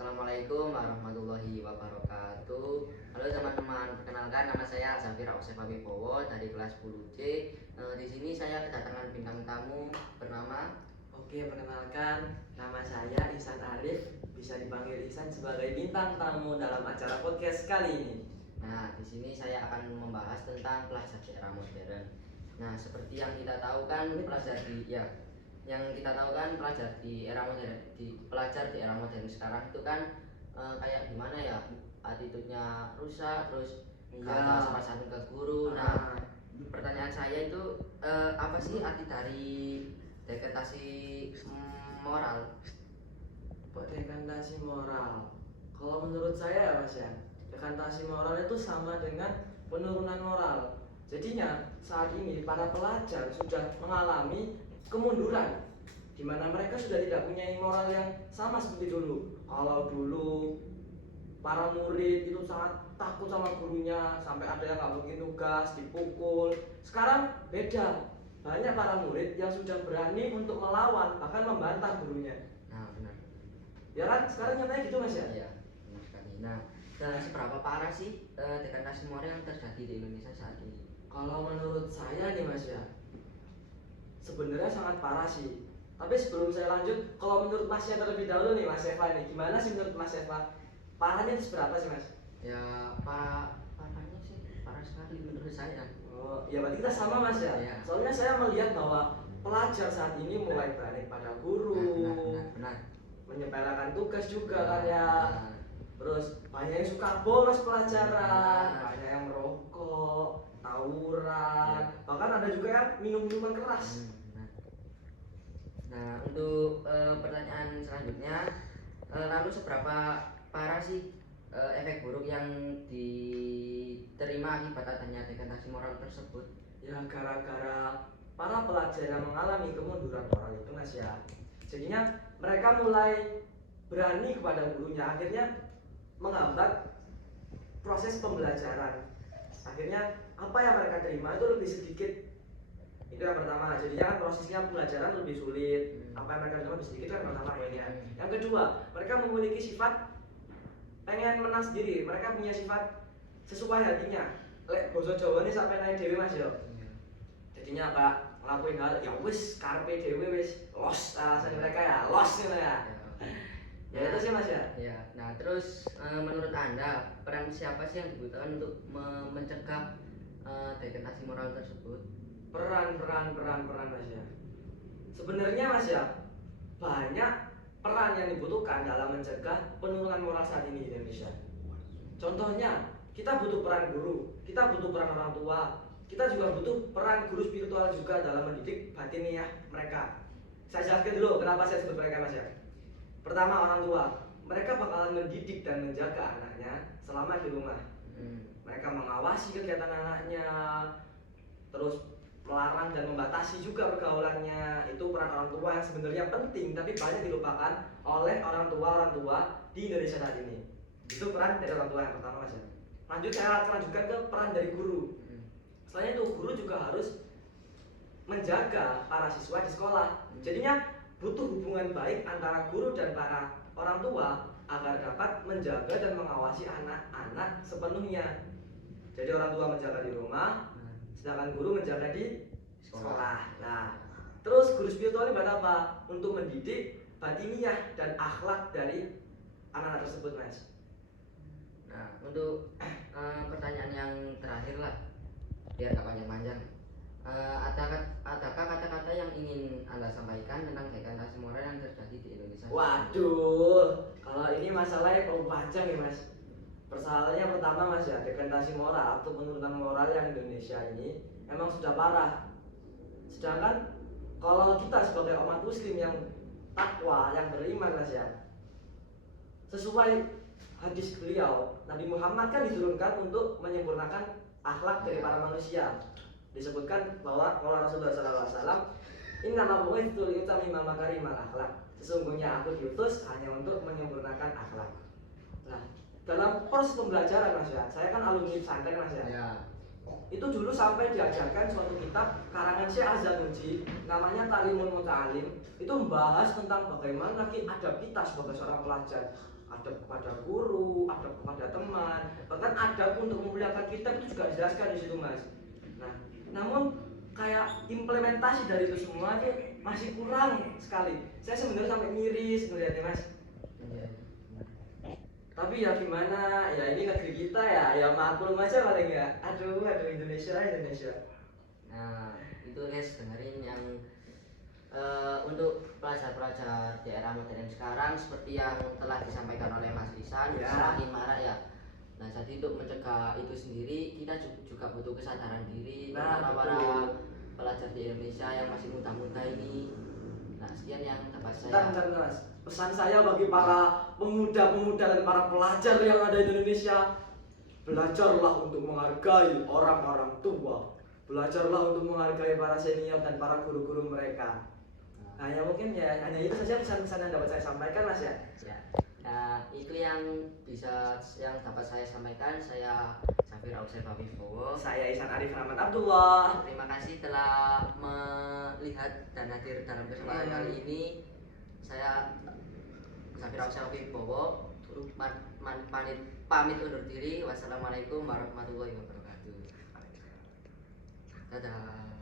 Assalamualaikum warahmatullahi wabarakatuh. Halo teman-teman, perkenalkan nama saya Zafira Usefa Wibowo dari kelas 10C. Di sini saya kedatangan bintang tamu bernama. Oke, perkenalkan nama saya Ihsan Arif, bisa dipanggil Ihsan sebagai bintang tamu dalam acara podcast kali ini. Nah, di sini saya akan membahas tentang pelajar di era modern. Nah, seperti yang kita tahu kan pelajar di pelajar di era modern sekarang itu kan kayak gimana ya, attitude-nya rusak, terus nggak ada sopan santun ke guru. Nah, pertanyaan saya itu apa sih arti dari degradasi moral? Dekantasi moral. Kalau menurut saya ya Mas ya, dekantasi moral itu sama dengan penurunan moral. Jadinya saat ini para pelajar sudah mengalami kemunduran, di mana mereka sudah tidak punya moral yang sama seperti dulu. Kalau dulu para murid itu sangat takut sama gurunya, sampai ada yang nggak bikin tugas, dipukul. Sekarang beda, banyak para murid yang sudah berani untuk melawan, bahkan membantah gurunya. Nah, benar. Ya kan, sekarang nyatanya gitu Mas ya? Iya, benar sekali. Nah, seberapa parah sih degradasi moral yang terjadi di Indonesia saat ini? Kalau menurut saya nih Mas ya, sebenarnya sangat parah sih. Tapi sebelum saya lanjut, kalau menurut Masnya terlebih dahulu nih Mas Eva nih, gimana sih menurut Mas Eva? Parahnya itu seberapa sih Mas? Ya, parahnya sih parah sekali menurut saya. Oh, ya berarti kita sama Mas ya. Iya. Soalnya saya melihat bahwa pelajar saat ini mulai berani pada guru, Benar. menyepelekan tugas juga Iya, kan ya. benar. Terus banyak yang suka bolos pelajaran, Benar. banyak yang merokok, tawuran, Iya. bahkan ada juga yang minum minuman keras. Benar. Nah, untuk pertanyaan selanjutnya, lalu seberapa parah sih efek buruk yang diterima akibat adanya degradasi moral tersebut? Ya gara-gara para pelajar yang mengalami kemunduran moral itu Mas ya, jadinya mereka mulai berani kepada gurunya, akhirnya menghambat proses pembelajaran. Akhirnya apa yang mereka terima itu lebih sedikit. Itu yang pertama, jadinya kan prosesnya pembelajaran lebih sulit. Apa yang mereka terima lebih sedikit, itu yang pertama poinnya. Yang kedua, mereka memiliki sifat pengen menang sendiri. Mereka punya sifat sesuai hatinya. Lek basa Jawa ini sampai naik dewe Mas yo. Jadinya apa, ngelakuin hal ya wis karpe dewe wis los, alasan mereka ya los gitu ya. Ya itu sih Mas ya. Ya, nah terus menurut Anda peran siapa sih yang dibutuhkan untuk mencegah degradasi moral tersebut? Peran Mas ya. Sebenarnya Mas ya, banyak peran yang dibutuhkan dalam mencegah penurunan moral saat ini di Indonesia. Contohnya, kita butuh peran guru, kita butuh peran orang tua, kita juga butuh peran guru spiritual juga dalam mendidik batiniah mereka. Saya jelaskan dulu kenapa saya sebut mereka Mas ya. Pertama, orang tua, mereka bakalan mendidik dan menjaga anaknya selama di rumah. Mereka mengawasi kegiatan anaknya, terus melarang dan membatasi juga pergaulannya. Itu peran orang tua yang sebenarnya penting tapi banyak dilupakan oleh orang tua di Indonesia saat ini. Itu peran dari orang tua yang pertama Mas ya. Lanjut saya lanjutkan ke peran dari guru. Selain itu guru juga harus menjaga para siswa di sekolah. Jadinya butuh hubungan baik antara guru dan para orang tua agar dapat menjaga dan mengawasi anak-anak sepenuhnya. Jadi orang tua menjaga di rumah, sedangkan guru menjaga di sekolah. Nah, terus guru spiritual ini buat apa? Untuk mendidik batiniah dan akhlak dari anak-anak tersebut, Mas. Nah, untuk pertanyaan yang terakhir lah, biar gak panjang-panjang. Adakah kata-kata yang ingin Anda sampaikan tentang degradasi moral yang terjadi di Indonesia? Waduh, kalau ini masalahnya panjang ya Mas. Persoalannya pertama Mas ya, degradasi moral atau penurunan moral yang Indonesia ini emang sudah parah. Sedangkan kalau kita sebagai umat muslim yang takwa, yang beriman Mas ya, sesuai hadis beliau, Nabi Muhammad kan diturunkan untuk menyempurnakan akhlak dari para manusia. Disebutkan bahwa kalau Rasulullah SAW, innama bu'itsu liutammima makarimal akhlak. Sesungguhnya aku diutus hanya untuk menyempurnakan akhlak. Nah, dalam proses pembelajaran Mas ya, saya kan alumni pesantren Mas ya. Ya. Itu dulu sampai diajarkan suatu kitab karangan Syekh Az-Zanuji namanya Talimul Muta'alim. Itu membahas tentang bagaimana adab kita sebagai seorang pelajar. adab kepada guru, adab kepada teman, bahkan adab untuk memuliakan kitab itu juga dijelaskan di situ Mas. Nah, namun kayak implementasi dari itu semua itu masih kurang sekali. Saya sebenarnya sampai miris melihatnya Mas. Iya. Tapi ya gimana, ya ini negeri kita ya maklum aja paling ya. Aduh Indonesia. Nah, itu guys dengerin yang untuk pelajar-pelajar di era modern sekarang seperti yang telah disampaikan oleh Mas Risan, Ya. semakin marak ya. Nah, jadi untuk mencegah itu sendiri kita juga butuh kesadaran diri Nah, terutama para betul. pelajar di Indonesia yang masih muda-muda ini. Nah, sekian yang dapat Bentar, saya. Mas. Pesan saya bagi para pemuda-pemuda dan para pelajar yang ada di Indonesia, belajarlah untuk menghargai orang-orang tua. Belajarlah untuk menghargai para senior dan para guru-guru mereka. Hanya mungkin ya hanya itu saja pesan-pesan yang dapat saya sampaikan Mas ya. Ya. Nah, itu yang dapat saya sampaikan. Saya Safir Ausefa Wibowo. Saya Ihsan Arif Rahmat Abdullah. Terima kasih telah melihat dan hadir dalam kesempatan kali ini. Saya Safir Ausefa Wibowo pamit undur diri. Wassalamualaikum warahmatullahi wabarakatuh. Dadah.